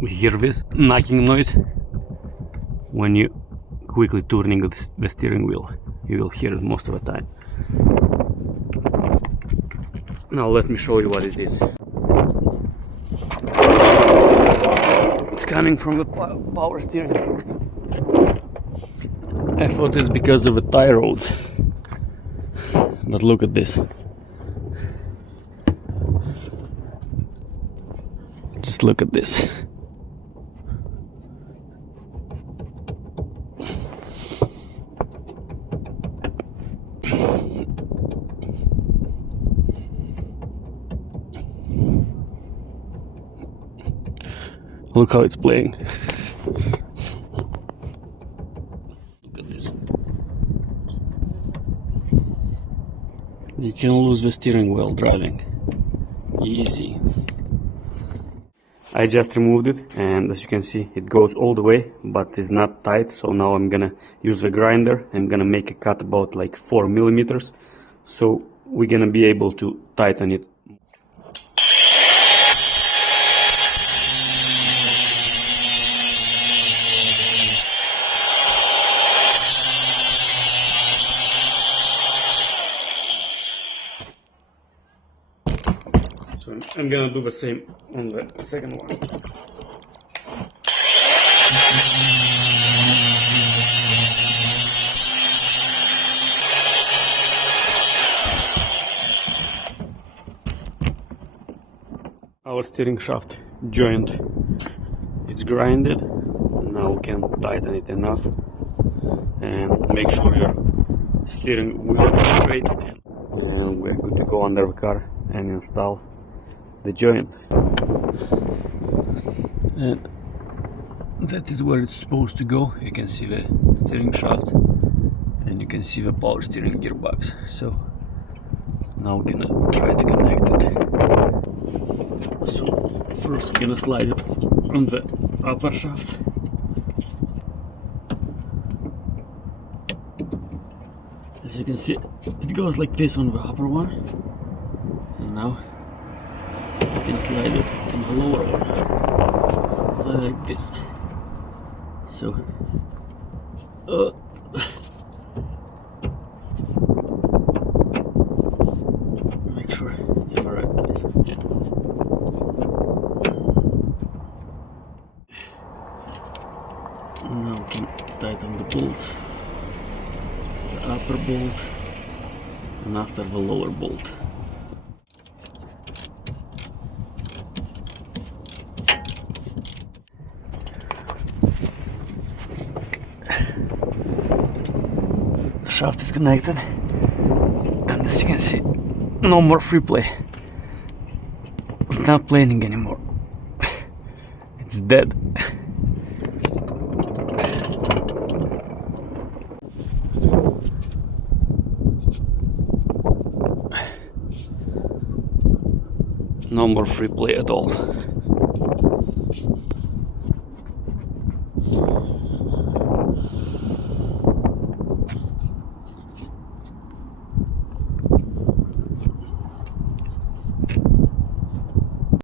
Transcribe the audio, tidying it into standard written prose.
We hear this knocking noise when you quickly turning the steering wheel. You will hear it most of the time. Now let me show you what it is. It's coming from the power steering. I thought it's because of the tie rods, but look at this. Just look at this. Look how it's playing. Look at this. You can lose the steering wheel driving. Easy. I just removed it, and as you can see it goes all the way, but it's not tight. So now I'm gonna use a grinder. I'm gonna make a cut about like 4 millimeters, so we're gonna be able to tighten it. So I'm gonna do the same on the second one. Our steering shaft joint, it's grinded. Now we can tighten it enough and make sure your steering wheel is straight, and we're good to go under the car and install the joint. And that is where it's supposed to go. You can see the steering shaft and you can see the power steering gearbox. So now we're gonna try to connect it. So first we're gonna slide it on the upper shaft. As you can see, it goes like this on the upper one, and now you can slide it on the lower one, like this. So, make sure it's in the right place. Now we can tighten the bolts, the upper bolt, and after the lower bolt. Shaft is connected, and as you can see, no more free play. It's not playing anymore. It's dead. No more free play at all.